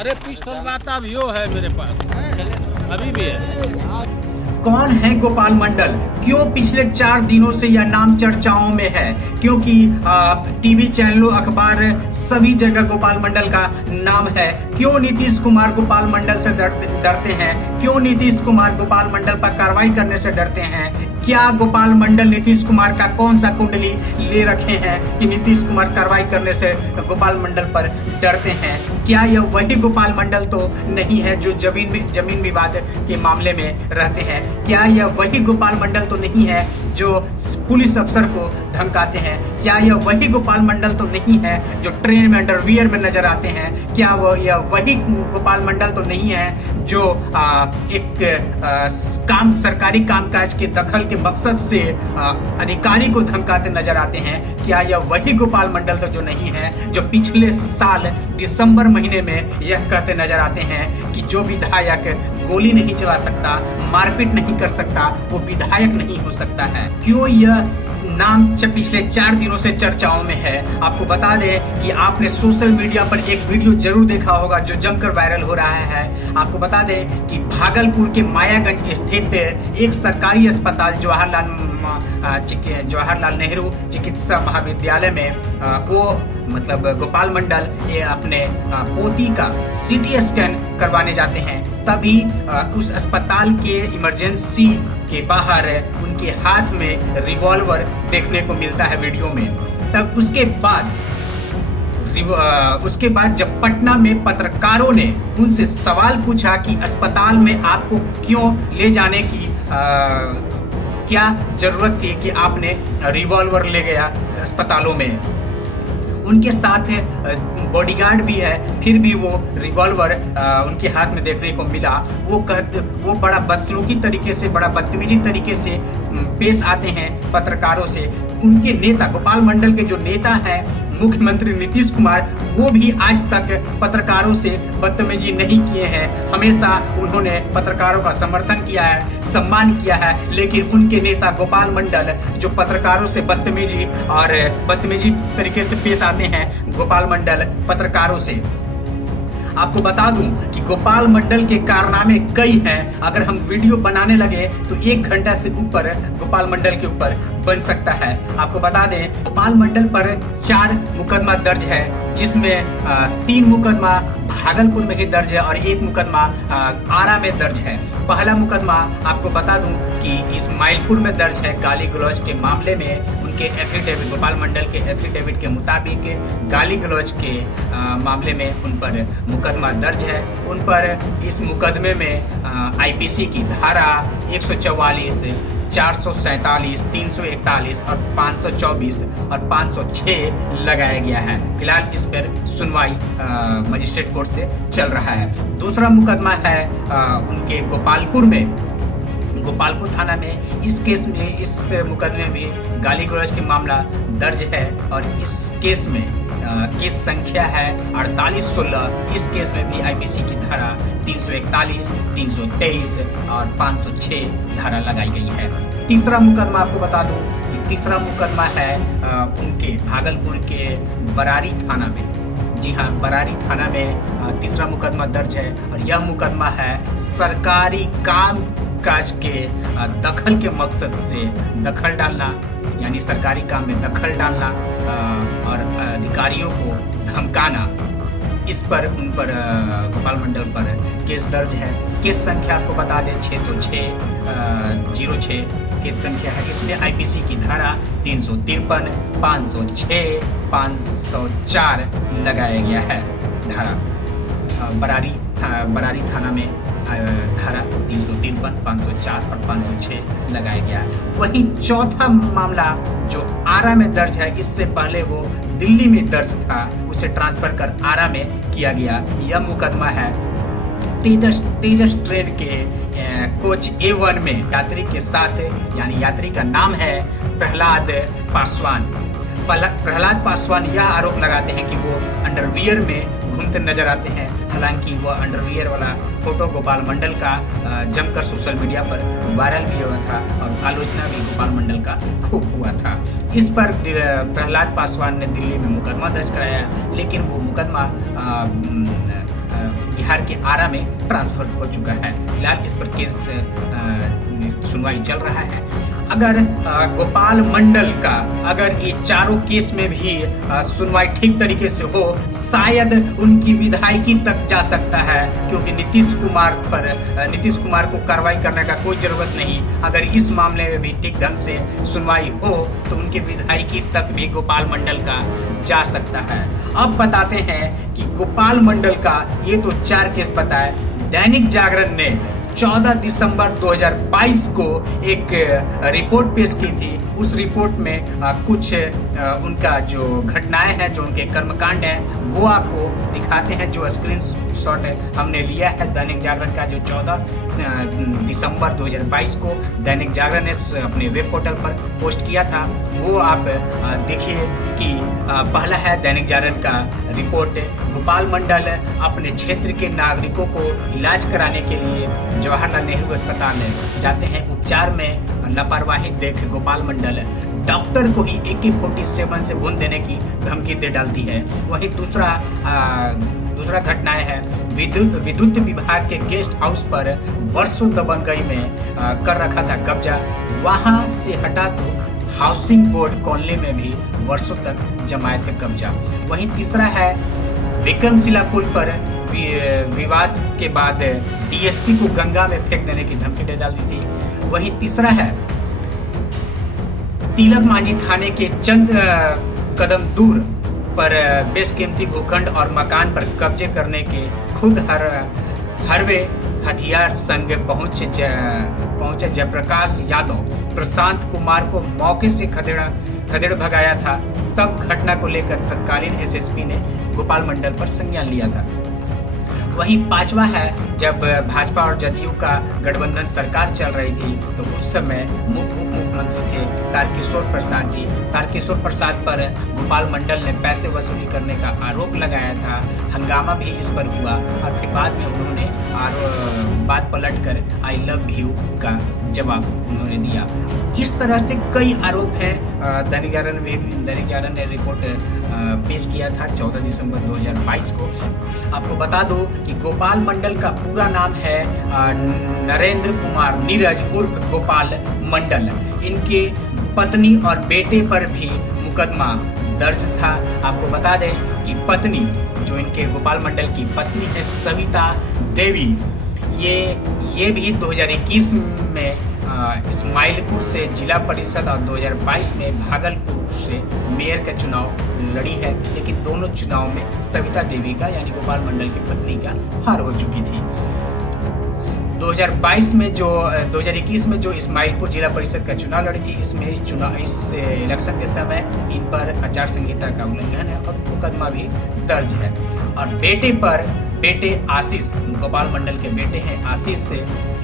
अरे पिस्टल बाता भी है मेरे पास, अभी भी है। कौन है गोपाल मंडल? क्यों पिछले 4 दिनों से यह नाम चर्चाओं में है? क्योंकि टीवी चैनलों, अखबार, सभी जगह गोपाल मंडल का नाम है। क्यों नीतीश कुमार गोपाल मंडल से डरते हैं? क्यों नीतीश कुमार गोपाल मंडल पर कार्रवाई करने से डरते हैं? क्या गोपाल मंडल नीतीश कुमार का कौन सा कुंडली ले रखे हैं कि नीतीश कुमार कार्रवाई करने से गोपाल मंडल पर डरते हैं? क्या यह वही गोपाल मंडल तो नहीं है जो जमीन विवाद के मामले में रहते हैं? क्या यह वही गोपाल मंडल तो नहीं है जो पुलिस अफसर को धमकाते हैं? क्या यह वही गोपाल मंडल तो नहीं है जो ट्रेन में अंडरवियर में नजर आते हैं? क्या यह वही गोपाल मंडल तो नहीं है जो सरकारी कामकाज के दखल के मकसद से अधिकारी को धमकाते नजर आते हैं? क्या यह वही गोपाल मंडल तो जो नहीं है जो पिछले साल दिसंबर महीने में यह कहते नजर आते हैं कि जो विधायक गोली नहीं चला सकता, मारपीट नहीं कर सकता, वो विधायक नहीं हो सकता है? क्यों यह नाम पिछले 4 दिनों से चर्चाओं में है? आपको बता दें कि आपने सोशल मीडिया पर एक वीडियो जरूर देखा होगा जो जमकर वायरल हो रहा है। आपको बता दें कि भागलपुर के मायागंज स्थित एक सरकारी अस्पताल जवाहरलाल नेहरू चिकित्सा महाविद्यालय में गोपाल मंडल ये अपने पोती का सीटी स्कैन करवाने जाते हैं। तभी उस अस्पताल के इमरजेंसी के बाहर उनके हाथ में रिवॉल्वर देखने को मिलता है वीडियो में। तब उसके बाद जब पटना में पत्रकारों ने उनसे सवाल पूछा कि अस्पताल में आपको क्यों ले जाने की क्या जरूरत थी कि आपने रिवॉल्वर ले गया अस्पतालों में, उनके साथ बॉडीगार्ड भी है, फिर भी वो रिवॉल्वर उनके हाथ में देखने को मिला। वो बड़ा बदसलूकी तरीके से, बड़ा बदतमीजी तरीके से पेश आते हैं पत्रकारों से। उनके नेता गोपाल मंडल के जो नेता हैं मुख्यमंत्री नीतीश कुमार, वो भी आज तक पत्रकारों से बदतमीजी नहीं किए हैं। हमेशा उन्होंने पत्रकारों का समर्थन किया है, सम्मान किया है। लेकिन उनके नेता गोपाल मंडल जो पत्रकारों से बदतमीजी तरीके से पेश आते हैं, गोपाल मंडल पत्रकारों से। आपको बता दूं कि गोपाल मंडल के कारनामे कई हैं। अगर हम वीडियो बनाने लगे तो 1 घंटा से ऊपर गोपाल मंडल के ऊपर बन सकता है। आपको बता दें गोपाल मंडल पर 4 मुकदमा दर्ज है, जिसमें 3 मुकदमा भागलपुर में ही दर्ज है और 1 मुकदमा आरा में दर्ज है। पहला मुकदमा आपको बता दूं कि इस्माइलपुर में दर्ज है गाली गलौज के मामले में। उनके एफिडेविट, गोपाल मंडल के एफिडेविट के मुताबिक गाली गलौज के मामले में उन पर मुकदमा दर्ज है। उन पर इस मुकदमे में आईपीसी की धारा 144, 447, 341 और 524 और 506 लगाया गया है। फिलहाल इस पर सुनवाई मजिस्ट्रेट कोर्ट से चल रहा है। दूसरा मुकदमा है उनके गोपालपुर थाना में। इस मुकदमे में गाली गलौज के मामला दर्ज है और इस केस में केस संख्या है 4816। इस केस में भी आईपीसी की धारा 341, 323 और 506 धारा लगाई गई है। तीसरा मुकदमा आपको बता दूं कि तीसरा मुकदमा है उनके भागलपुर के बरारी थाना में। जी हाँ, बरारी थाना में तीसरा मुकदमा दर्ज है और यह मुकदमा है सरकारी कामकाज के दखल के मकसद से दखल डालना, यानी सरकारी काम में दखल डालना और अधिकारियों को धमकाना। इस पर उन पर गोपाल मंडल पर केस दर्ज है। केस संख्या आपको बता दें 606 केस संख्या है। इसमें आईपीसी की धारा 353, 506, 504 लगाया गया है धारा। बरारी थाना में धारा 353, 504 और 506 लगाया गया है। वहीं चौथा मामला जो आरा में दर्ज है, इससे पहले वो दिल्ली में दर्ज था, उसे ट्रांसफर कर आरा में किया गया। यह मुकदमा है तेजस ट्रेन के कोच A1 में यात्री के साथ, यानी यात्री का नाम है प्रहलाद पासवान। प्रहलाद पासवान यह आरोप लगाते हैं कि वो अंडरवियर में घूमते नजर आते हैं। हालांकि वह अंडरवियर वाला फोटो गोपाल मंडल का जमकर सोशल मीडिया पर वायरल भी हुआ था और आलोचना भी गोपाल मंडल का खूब हुआ था। इस पर प्रहलाद पासवान ने दिल्ली में मुकदमा दर्ज कराया, लेकिन वो मुकदमा बिहार के आरा में ट्रांसफर हो चुका है। फिलहाल इस पर केस सुनवाई चल रहा है। अगर गोपाल मंडल का अगर ये चारों केस में भी सुनवाई ठीक तरीके से हो, शायद उनकी विधायकी तक जा सकता है, क्योंकि नीतीश कुमार को कार्रवाई करने का कोई जरूरत नहीं। अगर इस मामले में भी ठीक ढंग से सुनवाई हो तो उनकी विधायकी तक भी गोपाल मंडल का जा सकता है। अब बताते हैं कि गोपाल मंडल का ये तो 4 केस बताए। दैनिक जागरण ने 14 दिसंबर 2022 को एक रिपोर्ट पेश की थी। उस रिपोर्ट में कुछ उनका जो घटनाएं हैं, जो उनके कर्मकांड हैं, वो आपको दिखाते हैं। जो स्क्रीनशॉट हमने लिया है दैनिक जागरण का, जो 14 दिसंबर 2022 को दैनिक जागरण ने अपने वेब पोर्टल पर पोस्ट किया था, वो आप देखिए कि पहला है दैनिक जागरण का रिपोर्ट। गोपाल मंडल अपने क्षेत्र के नागरिकों को इलाज कराने के लिए जवाहरलाल नेहरू अस्पताल में जाते हैं। उपचार में लापरवाही देख गोपाल मंडल डॉक्टर को ही AK-47 से गोली देने की धमकी दे डालती है। वहीं दूसरा घटनाएं है विद्युत विभाग के गेस्ट हाउस पर वर्षों दबंगई में कर रखा था कब्जा, वहां से हटा तो हाउसिंग बोर्ड कॉलोनी में भी वर्षों तक जमाए थे कब्जा। वहीं तीसरा है विक्रमशिला पुल पर विवाद के बाद DSP को गंगा में फेंक देने की धमकी दे डाली थी। वहीं तीसरा है तिलक मांझी थाने के चंद कदम दूर पर बेशकीमती भूखंड और मकान पर कब्जे करने के खुद हरवे हथियार संग पहुंचे जयप्रकाश यादव प्रशांत कुमार को मौके से खदेड़ भगाया था। तब घटना को लेकर तत्कालीन SSP ने गोपाल मंडल पर संज्ञान लिया था। वहीं पांचवा है जब भाजपा और जदयू का गठबंधन सरकार चल रही थी तो उस समय उप मुख्यमंत्री थे तारकिशोर प्रसाद जी। तारकिशोर प्रसाद पर गोपाल मंडल ने पैसे वसूली करने का आरोप लगाया था। हंगामा भी इस पर हुआ और फिर बाद में उन्होंने बात पलटकर आई लव यू का जवाब उन्होंने दिया। इस तरह से कई आरोप हैं। दैनिक जागरण ने रिपोर्ट पेश किया था 14 दिसंबर 2022 को। आपको बता दो कि गोपाल मंडल का पूरा नाम है नरेंद्र कुमार नीरज उर्फ गोपाल मंडल। इनके पत्नी और बेटे पर भी मुकदमा दर्ज था। आपको बता दें कि पत्नी जो इनके गोपाल मंडल की पत्नी है सविता देवी, ये भी 2021 में इस्माइलपुर से जिला परिषद और 2022 में भागलपुर से मेयर का चुनाव लड़ी है, लेकिन दोनों चुनाव में सविता देवी का यानी गोपाल मंडल की पत्नी का हार हो चुकी थी। 2021 में जो इस्माइलपुर जिला परिषद का चुनाव लड़ी थी, इस इलेक्शन के समय इन पर आचार संहिता का उल्लंघन है और मुकदमा भी दर्ज है। और बेटे आशीष, गोपाल मंडल के बेटे हैं आशीष से,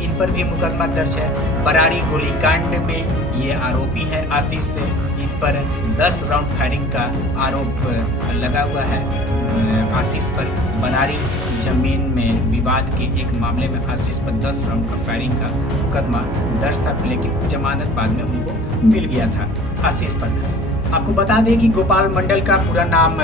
इन पर भी मुकदमा दर्ज है। बरारी गोलीकांड में ये आरोपी है आशीष से। इन पर 10 राउंड फायरिंग का आरोप लगा हुआ है आशीष पर। बरारी जमीन में विवाद के एक मामले में आशीष पर 10 राउंड का फायरिंग का मुकदमा दर्ज था, लेकिन जमानत बाद में उनको मिल गया था आशीष पर। आपको बता दें कि गोपाल मंडल का पूरा नाम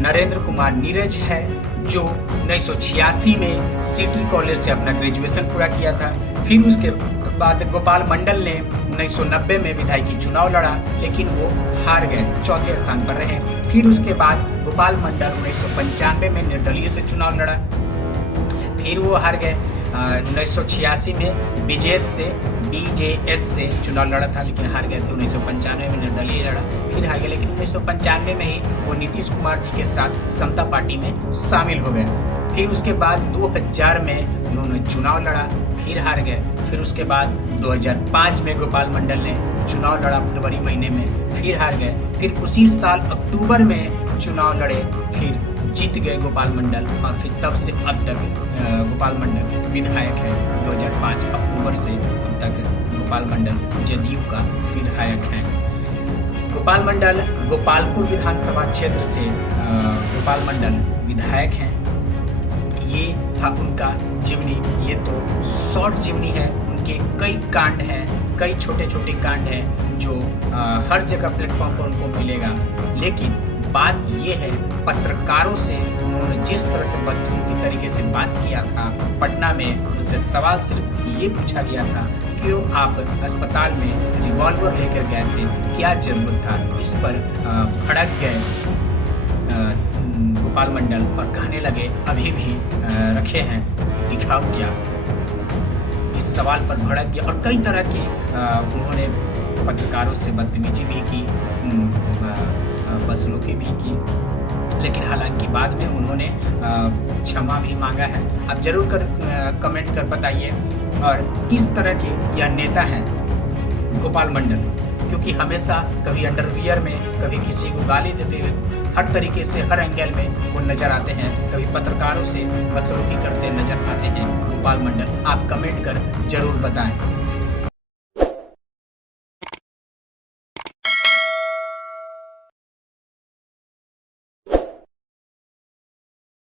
नरेंद्र कुमार नीरज है, जो 1986 में सिटी कॉलेज से अपना ग्रेजुएशन पूरा किया था। फिर उसके बाद गोपाल मंडल ने 1990 में विधायकी चुनाव लड़ा, लेकिन वो हार गए, चौथे स्थान पर रहे। फिर उसके बाद गोपाल मंडल 1995 में निर्दलीय से चुनाव लड़ा, फिर वो हार गए। 1986 में BJS से चुनाव लड़ा था, लेकिन हार गए थे। 1995 में निर्दलीय लड़ा, फिर हार गए, लेकिन 1995 में ही वो नीतीश कुमार जी के साथ समता पार्टी में शामिल हो गए। फिर उसके बाद 2000 में उन्होंने चुनाव लड़ा, फिर हार गए। फिर उसके बाद 2005 में गोपाल मंडल ने चुनाव लड़ा फरवरी महीने में, फिर हार गए। फिर उसी साल अक्टूबर में चुनाव लड़े, फिर जीत गए गोपाल मंडल, और फिर तब से अब तक गोपाल मंडल विधायक है। 2005 अक्टूबर से अब तक गोपाल मंडल जदयू का विधायक है। गोपाल मंडल गोपालपुर विधानसभा क्षेत्र से गोपाल मंडल विधायक हैं। ये था उनका जीवनी। ये तो शॉर्ट जीवनी है, उनके कई कांड हैं, कई छोटे छोटे कांड हैं जो हर जगह प्लेटफॉर्म पर उनको मिलेगा। लेकिन बात ये है, पत्रकारों से उन्होंने जिस तरह से बदसलूकी तरीके से बात किया था पटना में, उनसे सवाल सिर्फ ये पूछा गया था क्यों आप अस्पताल में रिवॉल्वर लेकर गए थे, क्या जरूरत था। इस पर भड़क गए गोपाल मंडल और कहने लगे अभी भी रखे हैं, दिखाओ क्या। इस सवाल पर भड़क गया और कई तरह की उन्होंने पत्रकारों से बदतमीजी भी की, बदसलूकी भी की, लेकिन हालांकि बाद में उन्होंने क्षमा भी मांगा है। आप जरूर कमेंट कर बताइए। और किस तरह के यह नेता हैं गोपाल मंडल, क्योंकि हमेशा कभी अंडरवियर में, कभी किसी को गाली देते हुए, हर तरीके से हर एंगल में वो नजर आते हैं। कभी पत्रकारों से बदसलूकी करते नजर आते हैं गोपाल मंडल। आप कमेंट कर जरूर बताएं।